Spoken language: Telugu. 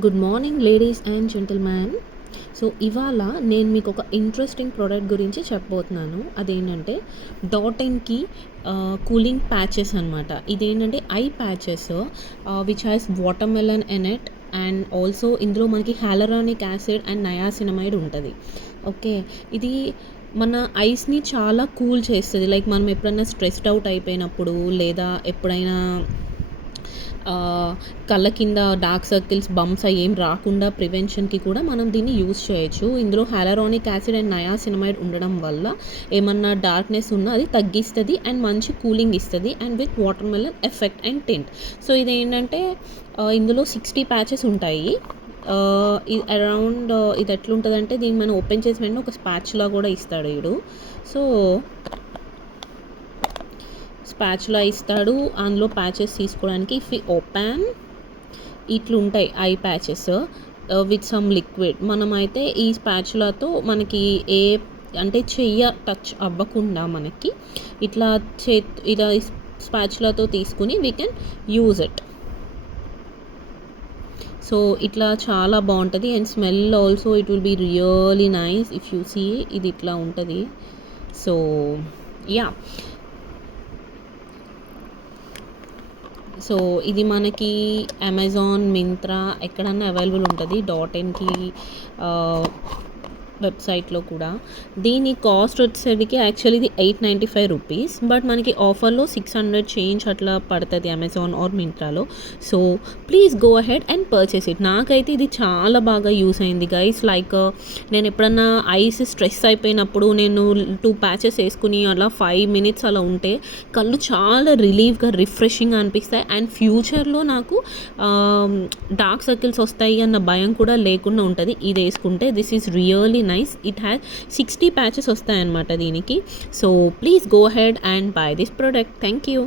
Good morning ladies and gentlemen. So, ఇవాళ నేను మీకొక ఇంట్రెస్టింగ్ ప్రొడక్ట్ గురించి చెప్పబోతున్నాను. అదేంటంటే డాట్&కీ కూలింగ్ ప్యాచెస్ అనమాట. ఇదేంటంటే I patches which has watermelon in it and also ఇందులో మనకి హైలూరానిక్ యాసిడ్ అండ్ నయాసినమైడ్ ఉంటది. ఓకే. ఇది మన ఐస్‌ని చాలా కూల్ చేస్తది. లైక్ మనం ఎప్పుడైనా స్ట్రెస్డ్ అవుట్ అయిపోయినప్పుడు లేదా ఎప్పుడైనా కళ్ళ కింద డార్క్ సర్కిల్స్, బంప్స్ ఏం రాకుండా ప్రివెన్షన్‌కి కూడా మనం దీన్ని యూజ్ చేయొచ్చు. ఇందులో హైలూరానిక్ యాసిడ్ అండ్ నయాసినమైడ్ ఉండడం వల్ల ఏమన్నా డార్క్‌నెస్ ఉన్నా అది తగ్గిస్తది అండ్ మంచి కూలింగ్ ఇస్తది and with watermelon effect and tint. So, ఇదేంటంటే ఇందులో 60 ప్యాచెస్ ఉంటాయి. అరౌండ్ ఇది ఎట్లుంటదంటే దీన్ని మనం ఓపెన్ చేసిన వెంటనే ఒక స్పాచులా కూడా ఇస్తాడు ఈడు. సో, స్పాచులా ఇస్తాడు. అందులో ప్యాచెస్ తీసుకోవడానికి ఇఫ్ వి ఓపెన్ ఇట్లుంటాయి eye patches with some liquid. మనమైతే ఈ స్పాచులాతో మనకి అంటే చెయ్య టచ్ అవ్వకుండా మనకి ఇట్లా ఇలా స్పాచులాతో తీసుకుని we can use it. So, ఇట్లా చాలా బాగుంటుంది and smell also it will be really nice if you see. ఇది ఇట్లా ఉంటుంది. సో యా, సో ఇది మనకి అమెజాన్, మింత్రా ఎక్కడన్నా అవైలబుల్ ఉంటుంది. డాట్&కీ వెబ్సైట్లో కూడా. దీని కాస్ట్ వచ్చేసరికి యాక్చువల్లీ ఇది 895 రూపీస్, బట్ మనకి ఆఫర్లో 600 చేంజ్ అట్లా పడుతుంది అమెజాన్ ఆర్ మింత్రాలో. So please go ahead and purchase it. నాకైతే ఇది చాలా బాగా యూస్ అయింది గైస్. లైక్ నేను ఎప్పుడన్నా ఐస్ స్ట్రెస్ అయిపోయినప్పుడు నేను 2 ప్యాచెస్ వేసుకుని అలా 5 మినిట్స్ అలా ఉంటే కళ్ళు చాలా రిలీఫ్గా రిఫ్రెషింగ్గా అనిపిస్తాయి అండ్ ఫ్యూచర్లో నాకు డార్క్ సర్కిల్స్ వస్తాయి అన్న భయం కూడా లేకుండా ఉంటుంది ఇది వేసుకుంటే. This is really nice. It has 60 patches వస్తాయన్నమాట దీనికి. So please go ahead and by this product. Thank you.